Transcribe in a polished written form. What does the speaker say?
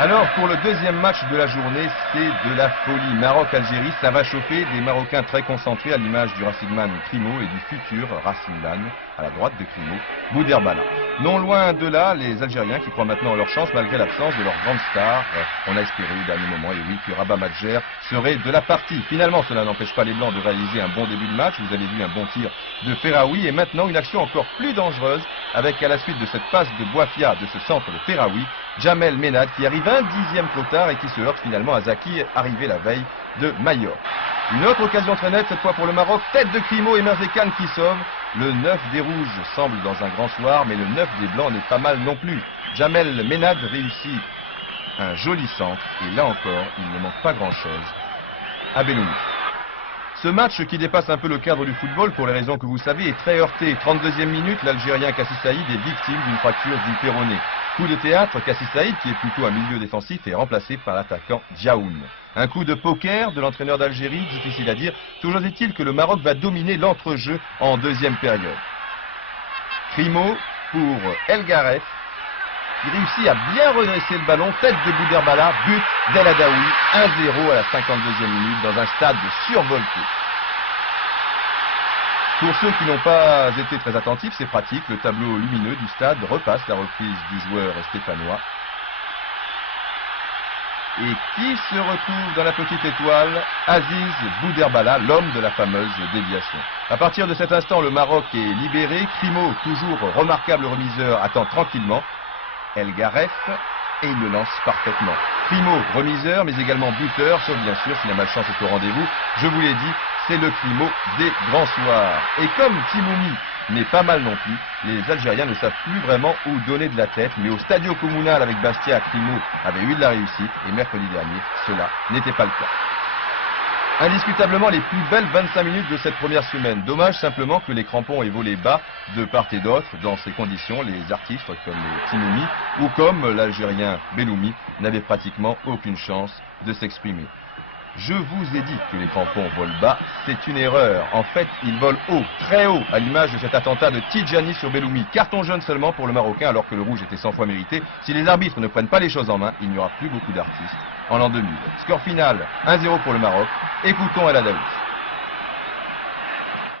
Alors pour le deuxième match de la journée, c'est de la folie. Maroc-Algérie, ça va chauffer, des Marocains très concentrés à l'image du Racingman Crimo et du futur Racingman à la droite de Crimo, Bouderbala. Non loin de là, les Algériens qui croient maintenant en leur chance malgré l'absence de leur grande star. On a espéré au dernier moment, et oui, que Rabat Madjer serait de la partie. Finalement, cela n'empêche pas les Blancs de réaliser un bon début de match. Vous avez vu un bon tir de Ferraoui et maintenant une action encore plus dangereuse avec à la suite de cette passe de Bouafia de ce centre de Ferraoui, Jamel Ménad qui arrive un dixième trop tard et qui se heurte finalement à Zaki, arrivé la veille de Mayor. Une autre occasion très nette, cette fois pour le Maroc, tête de Crimo et Merzekane qui sauve. Le 9 des Rouges semble dans un grand soir, mais le 9 des Blancs n'est pas mal non plus. Jamel Ménad réussit un joli centre, et là encore, il ne manque pas grand-chose à Belloumi. Ce match qui dépasse un peu le cadre du football, pour les raisons que vous savez, est très heurté. 32e minute, l'Algérien Kassi Saïd est victime d'une fracture du péroné. Coup de théâtre, Kassi Saïd, qui est plutôt un milieu défensif, est remplacé par l'attaquant Diaoun. Un coup de poker de l'entraîneur d'Algérie, difficile à dire. Toujours est-il que le Maroc va dominer l'entrejeu en deuxième période. Crimo pour El Garef. Il réussit à bien redresser le ballon, tête de Bouderbala, but d'El Adaoui, 1-0 à la 52e minute dans un stade survolté. Pour ceux qui n'ont pas été très attentifs, c'est pratique, le tableau lumineux du stade repasse la reprise du joueur stéphanois. Et qui se retrouve dans la petite étoile? Aziz Bouderbala, l'homme de la fameuse déviation. À partir de cet instant, le Maroc est libéré. Crimo, toujours remarquable remiseur, attend tranquillement El Garef et il le lance parfaitement. Crimo, remiseur, mais également buteur, sauf bien sûr si la malchance est au rendez-vous. Je vous l'ai dit, c'est le Crimo des grands soirs. Et comme Timoumi n'est pas mal non plus, les Algériens ne savent plus vraiment où donner de la tête, mais au Stadio Comunale avec Bastia, Crimo avait eu de la réussite, et mercredi dernier, cela n'était pas le cas. Indiscutablement les plus belles 25 minutes de cette première semaine. Dommage simplement que les crampons aient volé bas de part et d'autre. Dans ces conditions, les artistes comme Timoumi ou comme l'Algérien Belloumi n'avaient pratiquement aucune chance de s'exprimer. Je vous ai dit que les crampons volent bas, c'est une erreur. En fait, ils volent haut, très haut, à l'image de cet attentat de Tidjani sur Belloumi. Carton jaune seulement pour le Marocain, alors que le rouge était 100 fois mérité. Si les arbitres ne prennent pas les choses en main, il n'y aura plus beaucoup d'artistes en l'an 2000. Score final, 1-0 pour le Maroc. Écoutons El Adaoui.